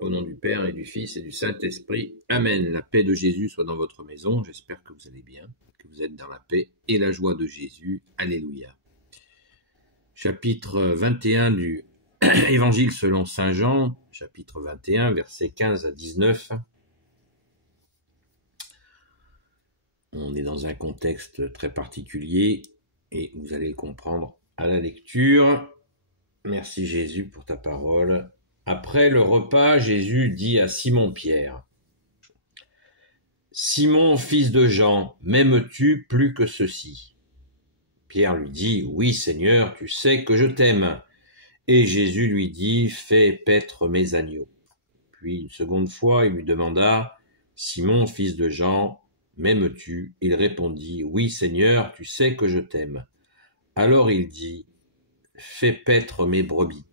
Au nom du Père et du Fils et du Saint-Esprit. Amen. La paix de Jésus soit dans votre maison. J'espère que vous allez bien, que vous êtes dans la paix et la joie de Jésus. Alléluia. Chapitre 21 du Évangile selon Saint Jean, chapitre 21, versets 15 à 19. On est dans un contexte très particulier et vous allez le comprendre à la lecture. Merci Jésus pour ta parole. Après le repas, Jésus dit à Simon-Pierre : « Simon, fils de Jean, m'aimes-tu plus que ceux-ci ? » Pierre lui dit : « Oui, Seigneur, tu sais que je t'aime. » Et Jésus lui dit : « Fais paître mes agneaux. » Puis une seconde fois, il lui demanda : « Simon, fils de Jean, m'aimes-tu ? » Il répondit : « Oui, Seigneur, tu sais que je t'aime. » Alors il dit : « Fais paître mes brebis. »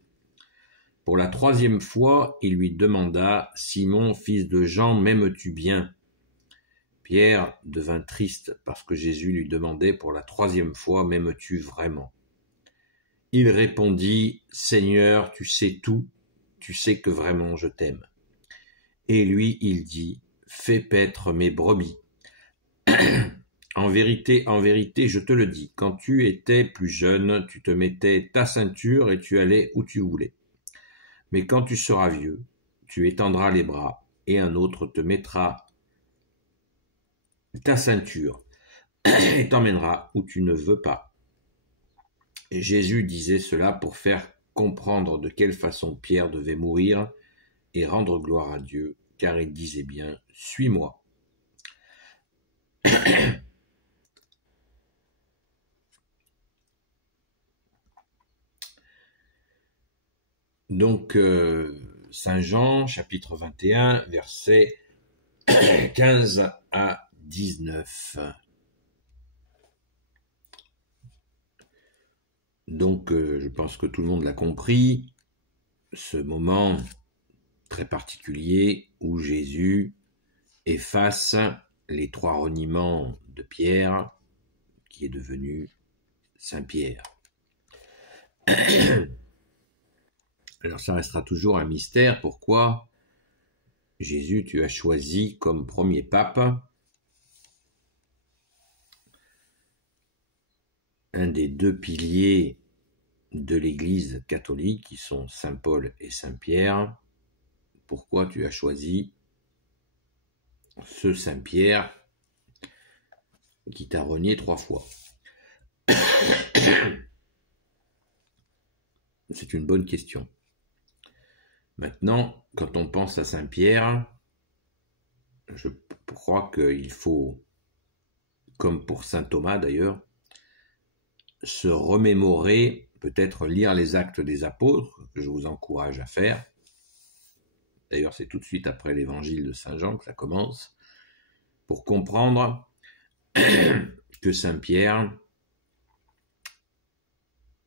Pour la troisième fois, il lui demanda : « Simon, fils de Jean, m'aimes-tu bien ? » Pierre devint triste parce que Jésus lui demandait pour la troisième fois : « M'aimes-tu vraiment ? » Il répondit : « Seigneur, tu sais tout, tu sais que vraiment je t'aime. » Et lui, il dit : « Fais paître mes brebis. » En vérité, je te le dis, quand tu étais plus jeune, tu te mettais ta ceinture et tu allais où tu voulais. Mais quand tu seras vieux, tu étendras les bras et un autre te mettra ta ceinture et t'emmènera où tu ne veux pas. » Et Jésus disait cela pour faire comprendre de quelle façon Pierre devait mourir et rendre gloire à Dieu, car il disait bien : « Suis-moi. » Donc, Saint Jean, chapitre 21, versets 15 à 19. Donc, je pense que tout le monde l'a compris, ce moment très particulier où Jésus efface les trois reniements de Pierre, qui est devenu Saint Pierre. Alors ça restera toujours un mystère, pourquoi Jésus, tu as choisi comme premier pape un des deux piliers de l'Église catholique, qui sont Saint Paul et Saint Pierre. Pourquoi tu as choisi ce Saint Pierre qui t'a renié 3 fois ? C'est une bonne question. Maintenant, quand on pense à Saint Pierre, je crois qu'il faut, comme pour Saint Thomas d'ailleurs, se remémorer, peut-être lire les Actes des Apôtres, que je vous encourage à faire. D'ailleurs, c'est tout de suite après l'évangile de Saint Jean que ça commence, pour comprendre que Saint Pierre,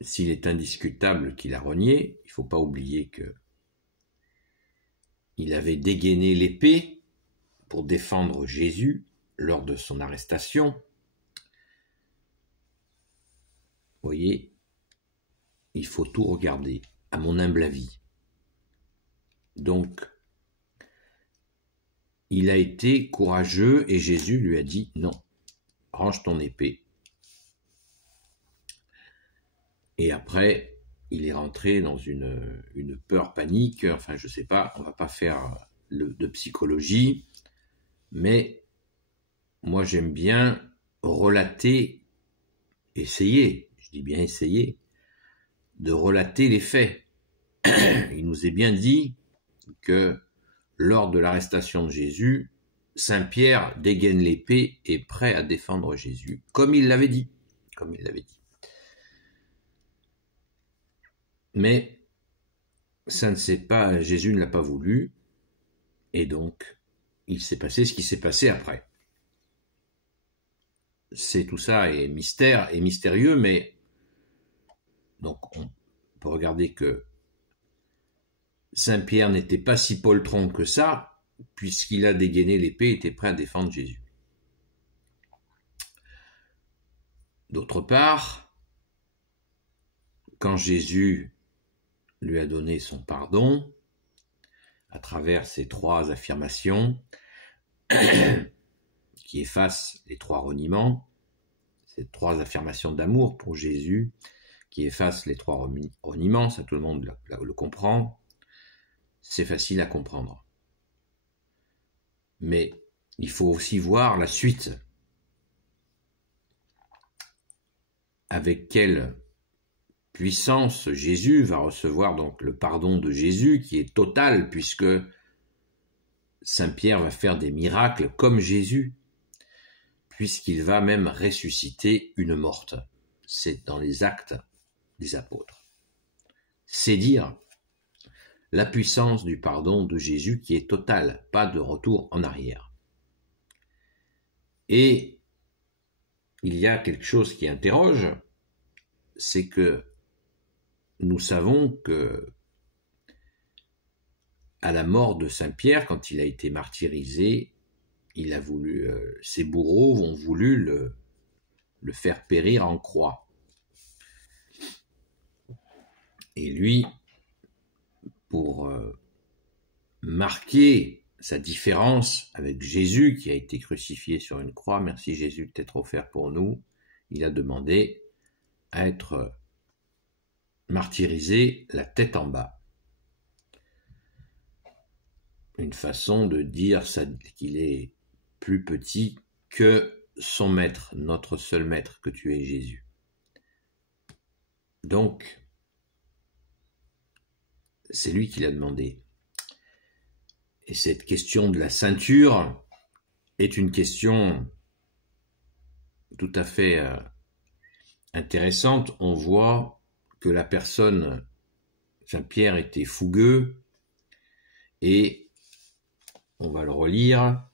s'il est indiscutable qu'il a renié, il ne faut pas oublier qu'il avait dégainé l'épée pour défendre Jésus lors de son arrestation. Vous voyez, il faut tout regarder, à mon humble avis. Donc, il a été courageux et Jésus lui a dit « Non, range ton épée ». Et après, il est rentré dans une peur panique, enfin je ne sais pas, on ne va pas faire de psychologie, mais moi j'aime bien relater, essayer, je dis bien essayer, de relater les faits. Il nous est bien dit que lors de l'arrestation de Jésus, Saint Pierre dégaine l'épée et est prêt à défendre Jésus, comme il l'avait dit. Mais ça ne s'est pas, Jésus ne l'a pas voulu, et donc il s'est passé ce qui s'est passé après. Tout ça est mystère et mystérieux, mais donc on peut regarder que Saint Pierre n'était pas si poltron que ça, puisqu'il a dégainé l'épée et était prêt à défendre Jésus. D'autre part, quand Jésus lui a donné son pardon, à travers ces trois affirmations qui effacent les trois reniements, ces trois affirmations d'amour pour Jésus qui effacent les trois reniements, ça tout le monde le comprend, c'est facile à comprendre. Mais il faut aussi voir la suite. Avec quelle puissance Jésus va recevoir donc le pardon de Jésus qui est total, puisque Saint Pierre va faire des miracles comme Jésus, puisqu'il va même ressusciter une morte. C'est dans les Actes des Apôtres. C'est dire la puissance du pardon de Jésus qui est totale, pas de retour en arrière. Et il y a quelque chose qui interroge, c'est que nous savons que à la mort de Saint Pierre, quand il a été martyrisé, il a voulu, ses bourreaux ont voulu le faire périr en croix. Et lui, pour marquer sa différence avec Jésus qui a été crucifié sur une croix, merci Jésus de t'être offert pour nous, il a demandé à être martyrisé la tête en bas. Une façon de dire qu'il est plus petit que son maître, notre seul maître, que tu es Jésus. Donc, c'est lui qui l'a demandé. Et cette question de la ceinture est une question tout à fait intéressante. On voit que la personne, Saint Pierre, était fougueux, et on va le relire.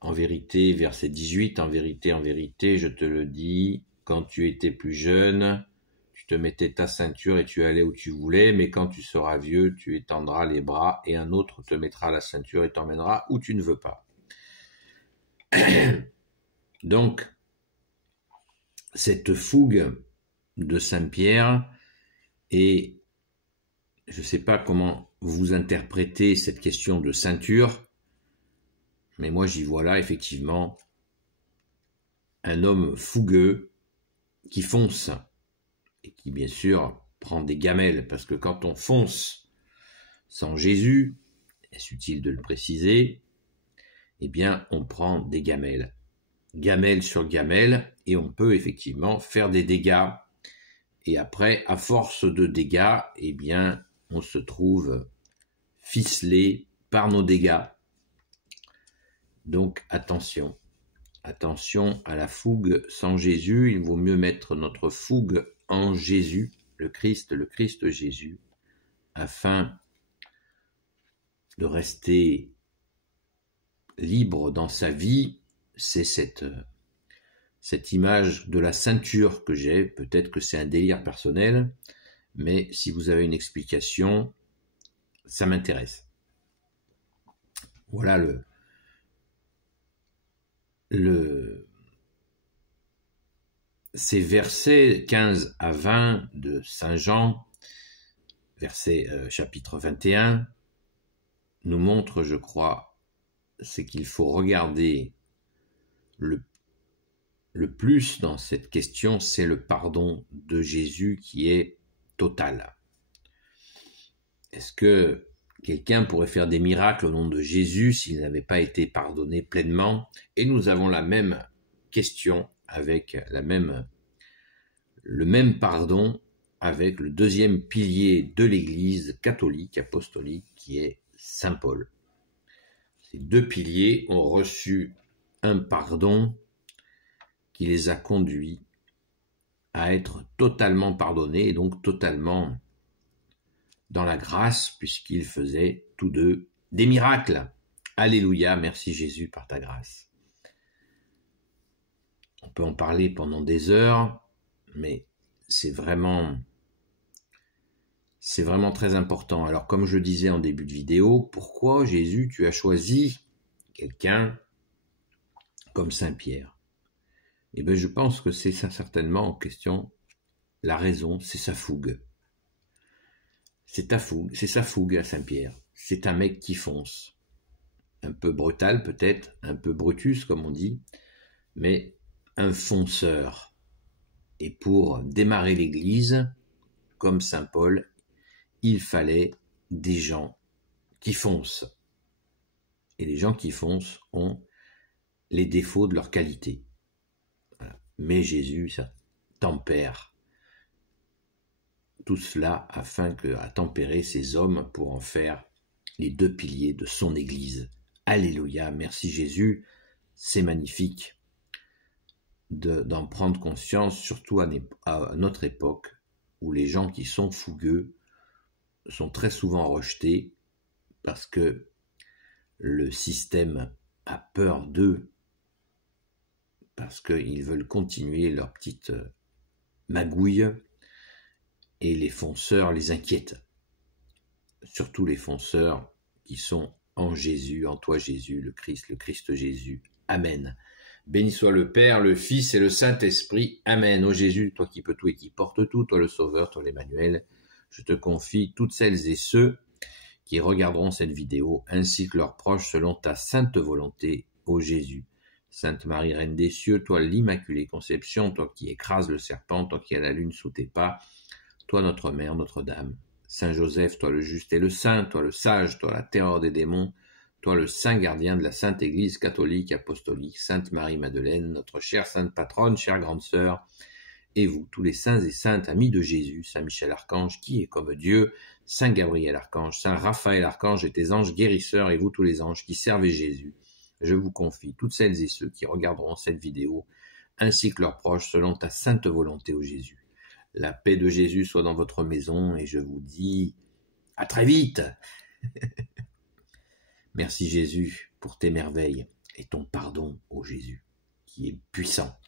En vérité, verset 18, en vérité, je te le dis, quand tu étais plus jeune, tu te mettais ta ceinture et tu allais où tu voulais, mais quand tu seras vieux, tu étendras les bras et un autre te mettra la ceinture et t'emmènera où tu ne veux pas. Donc, cette fougue de Saint Pierre, et je ne sais pas comment vous interprétez cette question de ceinture, mais moi j'y vois là effectivement un homme fougueux qui fonce et qui bien sûr prend des gamelles, parce que quand on fonce sans Jésus, est-ce utile de le préciser, eh bien on prend des gamelles, gamelle sur gamelle, et on peut effectivement faire des dégâts, et après à force de dégâts, eh bien on se trouve ficelé par nos dégâts. Donc attention à la fougue sans Jésus, il vaut mieux mettre notre fougue en Jésus, le Christ Jésus, afin de rester libre dans sa vie. C'est cette image de la ceinture que j'ai, peut-être que c'est un délire personnel, mais si vous avez une explication, ça m'intéresse. Voilà ces versets 15 à 20 de Saint Jean, chapitre 21, nous montrent, je crois, c'est qu'il faut regarder le plus dans cette question, c'est le pardon de Jésus qui est total. Est-ce que quelqu'un pourrait faire des miracles au nom de Jésus s'il n'avait pas été pardonné pleinement? Et nous avons la même question avec le même pardon avec le deuxième pilier de l'Église catholique, apostolique, qui est Saint Paul. Ces deux piliers ont reçu un pardon qui les a conduits à être totalement pardonnés et donc totalement dans la grâce, puisqu'ils faisaient tous deux des miracles. Alléluia, merci Jésus par ta grâce. On peut en parler pendant des heures, mais c'est vraiment très important. Alors, comme je disais en début de vidéo, pourquoi Jésus, tu as choisi quelqu'un comme Saint Pierre? Eh bien, je pense que c'est certainement en question la raison, c'est sa fougue. C'est sa fougue à Saint-Pierre. C'est un mec qui fonce. Un peu brutal peut-être, un peu brutus comme on dit, mais un fonceur. Et pour démarrer l'Église, comme Saint Paul, il fallait des gens qui foncent. Et les gens qui foncent ont les défauts de leur qualité. Voilà. Mais Jésus, ça tempère tout cela à tempérer ces hommes pour en faire les deux piliers de son Église. Alléluia, merci Jésus, c'est magnifique d'en prendre conscience, surtout à notre époque, où les gens qui sont fougueux sont très souvent rejetés parce que le système a peur d'eux, parce qu'ils veulent continuer leur petite magouille, et les fonceurs les inquiètent. Surtout les fonceurs qui sont en Jésus, en toi Jésus, le Christ Jésus. Amen. Béni soit le Père, le Fils et le Saint-Esprit. Amen. Ô Jésus, toi qui peux tout et qui portes tout, toi le Sauveur, toi l'Emmanuel, je te confie toutes celles et ceux qui regarderont cette vidéo, ainsi que leurs proches, selon ta sainte volonté, ô Jésus. Sainte Marie, Reine des cieux, toi l'Immaculée Conception, toi qui écrases le serpent, toi qui as la lune sous tes pas, toi notre Mère, Notre-Dame. Saint Joseph, toi le juste et le saint, toi le sage, toi la terreur des démons, toi le saint gardien de la Sainte Église catholique, apostolique, Sainte Marie-Madeleine, notre chère sainte patronne, chère grande sœur, et vous, tous les saints et saintes amis de Jésus, Saint Michel Archange, qui est comme Dieu, Saint Gabriel Archange, Saint Raphaël Archange et tes anges guérisseurs, et vous tous les anges qui servez Jésus, je vous confie toutes celles et ceux qui regarderont cette vidéo, ainsi que leurs proches, selon ta sainte volonté, ô Jésus. La paix de Jésus soit dans votre maison, et je vous dis à très vite. Merci Jésus pour tes merveilles et ton pardon, ô Jésus, qui est puissant.